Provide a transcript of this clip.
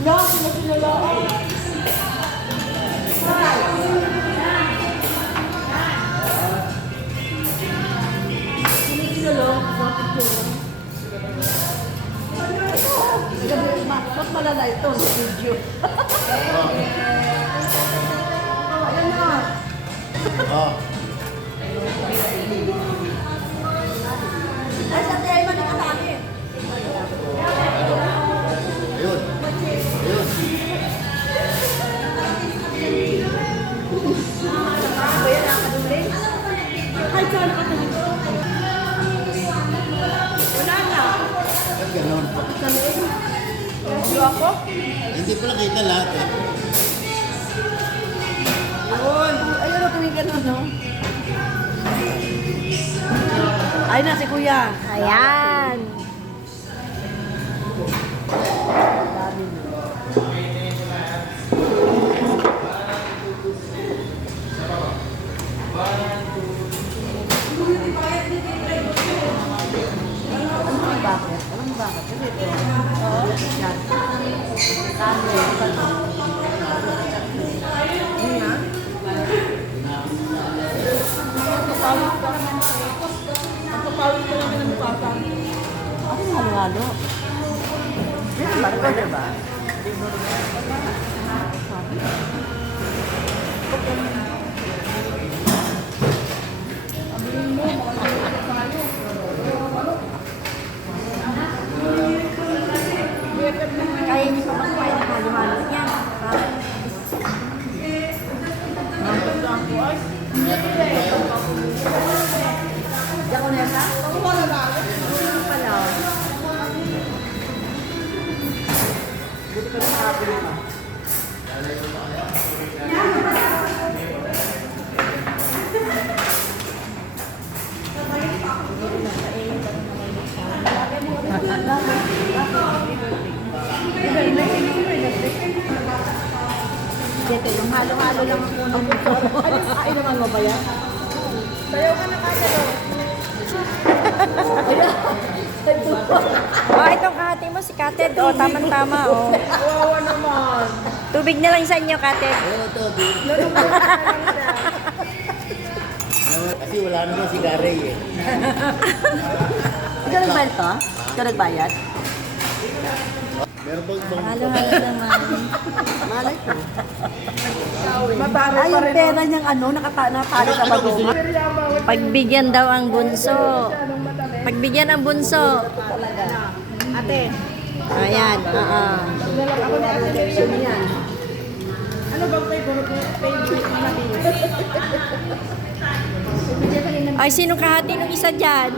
No, sinalaan. Sinalaan, bakit yun? Mas malala ito sa video. Ayan na. Oh. Ay, sa tayo man ang atake. Ayun. Ayun. Ba yan, nakakaduli? Ay, saan nakatulog? Wala na. Ba't ganon? Ano ako? Hindi ko nakita lahat eh. Ayun. Ayun, tumingin ka nun, no? Ay na si Kuya. Ayan. Dami na. Alam mo bakit? Alam mo bakit? Kasi ito. Oo. Yan. Dami. Yun nga. Pagpapawit ka naman. Pagpapawit ka naman ng mukha ka. Ako yung halo-halo. Yan ba? Recorder ba? Kaya niyo pa magkain ng halo-halo niya. Diyan ko na yata? Ako wala na. Pala. Buti ka na nakapin ka. Dito, yung halo-halo lang ako ng buto. Ay, naman mo ba yan? Sayaw ka na kaya daw. Oh, itong kahati mo, si Kated. Oh, tamang-tama, oh. Wawa naman. Tubig na lang sa inyo, Kated. Ayun ito. Kasi wala naman si Garey eh. Ikaw nagbayad to? Ikaw nagbayad? Meron bang ibang... Halo-halo naman. Malay ko. Ay, yung pera niyang ano, natali sa Ano gusto bago. niyo? Pagbigyan daw ang bunso. Pagbigyan ang bunso. Ate. Ayan, oo. Ako na ate version yan. Ano bang favorite mo natin? Ay, sino kahati nung isa dyan?